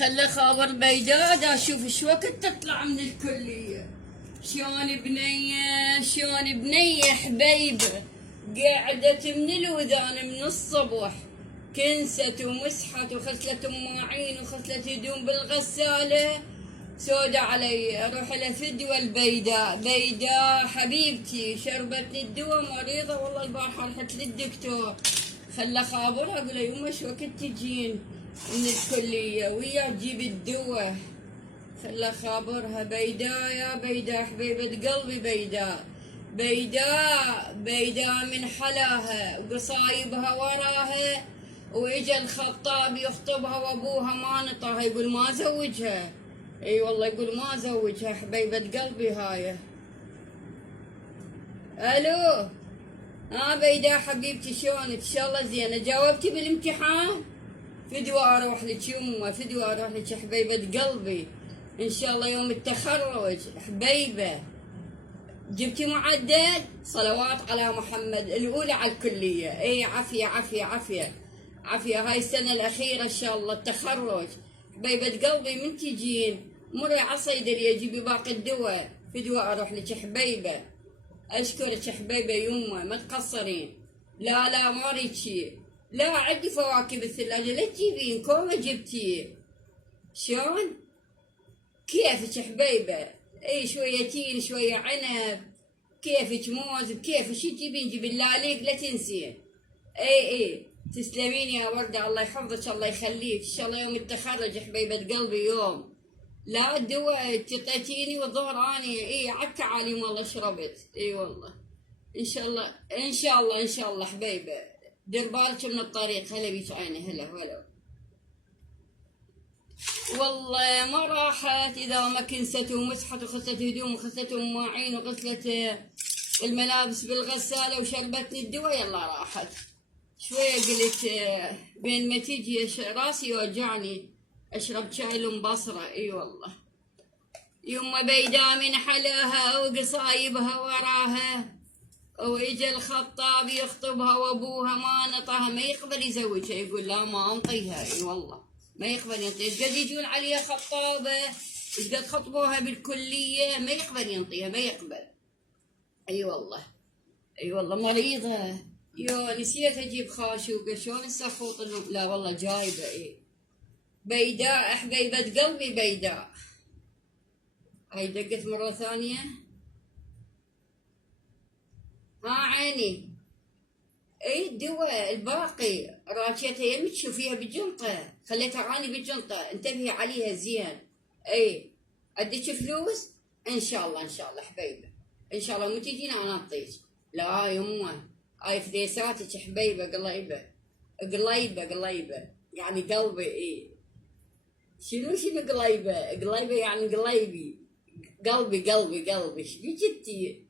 خلي خابر بيداد اشوف شو وقت تطلع من الكلية. شلون بنية حبيبة قعدت من الوذان من الصبح، كنست ومسحت وغسلت مواعين وغسلت هدوم بالغسالة. سودة علي اروح لفدوى البيداء. بيداء حبيبتي شربت لي الدواء، مريضة والله البارحة رحت للدكتور. خلى خابرها اقول له يمه شو وقت تجين من الكلية ويا تجيب الدواء. خلى خابرها بيداء يا بيداء حبيبة قلبي بيداء. بيداء من حلاها وقصايبها وراها، واجا الخطاب يخطبها وابوها ما نطاها، يقول ما زوجها. اي والله يقول ما زوجها حبيبة قلبي هاي. الو بيداء حبيبتي شلونك؟ ان شاء الله زينة. جاوبتي بالامتحان؟ فدوى اروح لك يمه، فدوى اروح لك حبيبة قلبي. ان شاء الله يوم التخرج حبيبة. جبتي معدل؟ صلوات على محمد الاولى على الكلية. اي عافية عافية عافية عافية. هاي السنة الاخيرة ان شاء الله التخرج حبيبة قلبي. من تجين مري على الصيدلية جيبي باقي الدواء، فدوى اروح لك حبيبة. اشكرك حبيبة يمه ما تقصرين. لا ما اريد شي. لا عندي فواكه بالثلاجة لا تجيبين كومة جبتي. شلون؟ كيفك حبيبة؟ اي شوية تين شوية عنب، كيفك موز بكيفك شي تجيبين. جيبين لاليق لا تنسين. اي تسلمين يا وردة الله يحفظك الله يخليك. ان شاء الله يوم التخرج حبيبة قلبي يوم. لا الدواء تعطيتيني والظهر اني عكا عالي والله شربت. اي والله ان شاء الله ان شاء الله ان شاء الله حبيبة. دير بالك من الطريق. هلا بيك عيني. هلا والله ما راحت. اذا ما كنست ومسحت وغسلت هدوم وغسلت مواعين وغسلت الملابس بالغسالة وشربت لي الدواء يلا راحت. شوية قلت بين ما تيجي راسي يوجعني اشرب شاي المبصرة. اي والله يما بيداء من حلاها وقصايبها وراها، ويجي الخطاب يخطبها وابوها ما نطاها، ما يقبل يزوجها. يقول لا ما انطيها. اي والله ما يقبل ينطيها. ايش قد يجون عليها خطابه، ايش قد خطبوها بالكليه، ما يقبل ينطيها ما يقبل. اي والله مريضه. نسيت اجيب خاشوقه. شلون السخوط لا والله جايبه. بيداء حبيبه قلبي بيداء. هاي دقت مره ثانيه. عيني. الدواء الباقي راجيتها يمك تشوفيها بالجنطة، خليتها اني بالجنطة انتبهي عليها زين. اديك فلوس ان شاء الله حبيبة. ان شاء الله مو تجينا انا اعطيك. لا يمه هاي فليساتك حبيبة قليبة يعني قلبي. شنو قليبة يعني قليبي قلبي شبيك انتي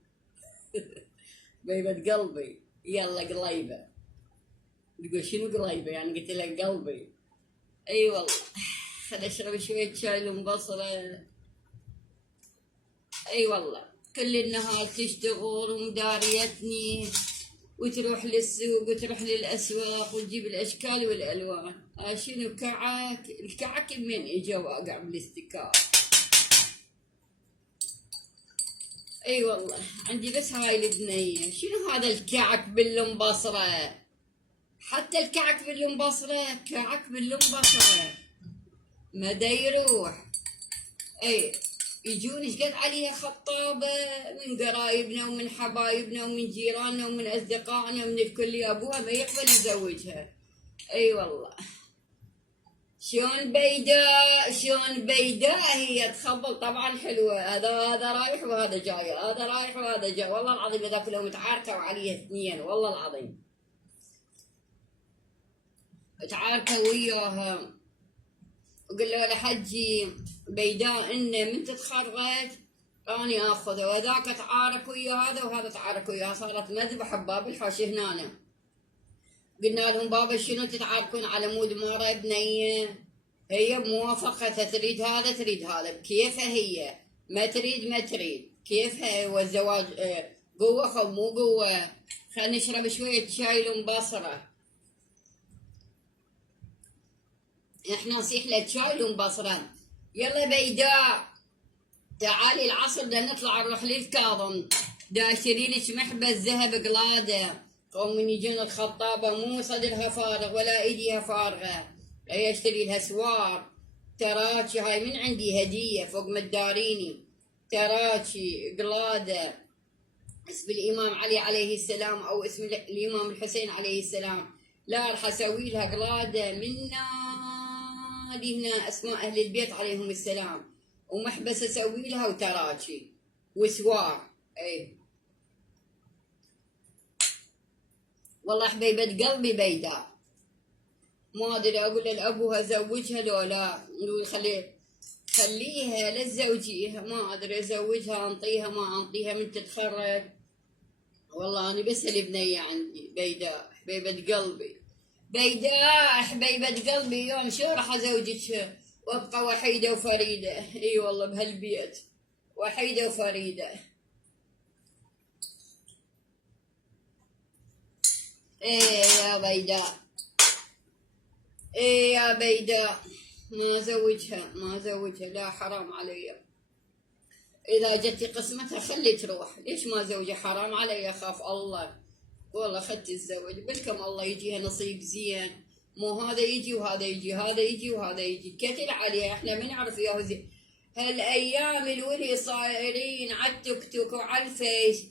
بيبة قلبي. يلا قليبة. تقول شنو قليبة يعني؟ قلت لها قلبي. اي والله خل اشرب شوية شاي المبصرة. اي والله كل النهار تشتغل ومداريتني وتروح للسوق وتروح للاسواق وتجيب الاشكال والالوان. شنو كعك؟ الكعك من اجا واقع بالاستكار. اي والله عندي بس هاي البنية. شنو هذا الكعك بالمبصرة؟ حتى الكعك بالمبصرة ما دا يروح. يجون ايش قد عليها خطابة من قرايبنا ومن حبايبنا ومن جيراننا ومن اصدقائنا ومن الكل. ابوها ما يقبل يزوجها. اي والله شلون بيداء هي تخبل طبعا حلوة. هذا رايح وهذا جاي، هذا رايح وهذا جاي. والله العظيم هذاك لو متعاركة وعليها اثنين والله العظيم متعاركة وياها. وقل له لحجي بيداء انه من تتخرج اني اخذه، وذاك تعارك ويا هذا وهذا تعارك وياها. صارت مذبحة بباب الحوش هنا. قلنا لهم بابا شنو تتعاركون على مود مورا بنيه؟ هي بموافقتها تريد هذا تريد هذا بكيفها هي، ما تريد كيفها. والزواج قوة او مو قوة. خلينا نشرب شوية شاي المبصرة. احنا نصيح لك شاي ومبصرة. يلا بيداء تعالي العصر بدنا نطلع نروح للكاظم، دا اشتري لك محبس ذهب قلاده. قوم من يجون الخطابه مو صدرها فارغ ولا ايديها فارغه، هي اشتري لها سوار. تراكي هاي من عندي هديه فوق ما تداريني. تراكي قلاده اسم الامام علي عليه السلام او اسم الامام الحسين عليه السلام. لا راح اسوي لها قلاده من نادي هنا اسماء اهل البيت عليهم السلام، ومحبس اسوي لها وتراكي وسوار. اي والله حبيبة قلبي بيداء، ما ادري اقول لابوها زوجها لو لا، نقول خليها لا تزوجيها، ما ادري ازوجها انطيها ما انطيها من تتخرج. والله انا بس البنية عندي بيداء حبيبة قلبي. بيداء حبيبة قلبي يوم شو راح ازوجك وابقى وحيدة وفريدة. اي والله بهالبيت وحيدة وفريدة. ايه يا بيداء، ايه يا بيداء، ما زوجها لا حرام علي. اذا جتي قسمتها خلي تروح، ليش ما زوجها؟ حرام علي اخاف الله. والله اخذت الزوج بالكم الله يجيها نصيب زين، مو هذا يجي وهذا يجي، هذا يجي وهذا يجي، كثر عليها. احنا ما نعرف ياهو زين هالايام الولي صايرين على التيك توك وعلى الفيس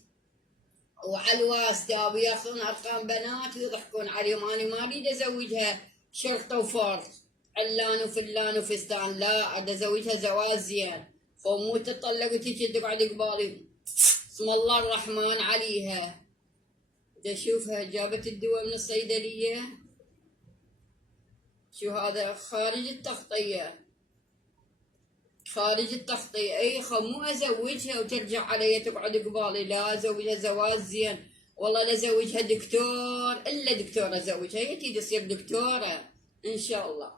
وعلى الواتساب وياخذون ارقام بنات ويضحكون عليهم. انا ما اريد ازوجها شرطه وفرط علان وفلان وفستان، لا اريد ازوجها زواج زين، فمو تطلق وتجي تقعد قبالي اسم الله الرحمن عليها. دا شوفها جابت الدواء من الصيدليه، شو هذا خارج التغطيه، خارج التغطية. اي مو ازوجها وترجع علي تقعد قبالي، لا ازوجها زواج زين. والله لا ازوجها دكتور، الا دكتورة ازوجها، هي تريد تصير دكتورة ان شاء الله.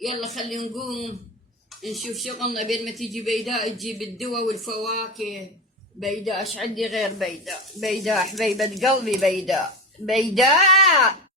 يلا خلينا نقوم نشوف شغلنا بين ما تيجي بيداء تجيب الدواء والفواكه. بيداء ايش عندي غير بيداء؟ بيداء حبيبة قلبي، بيداء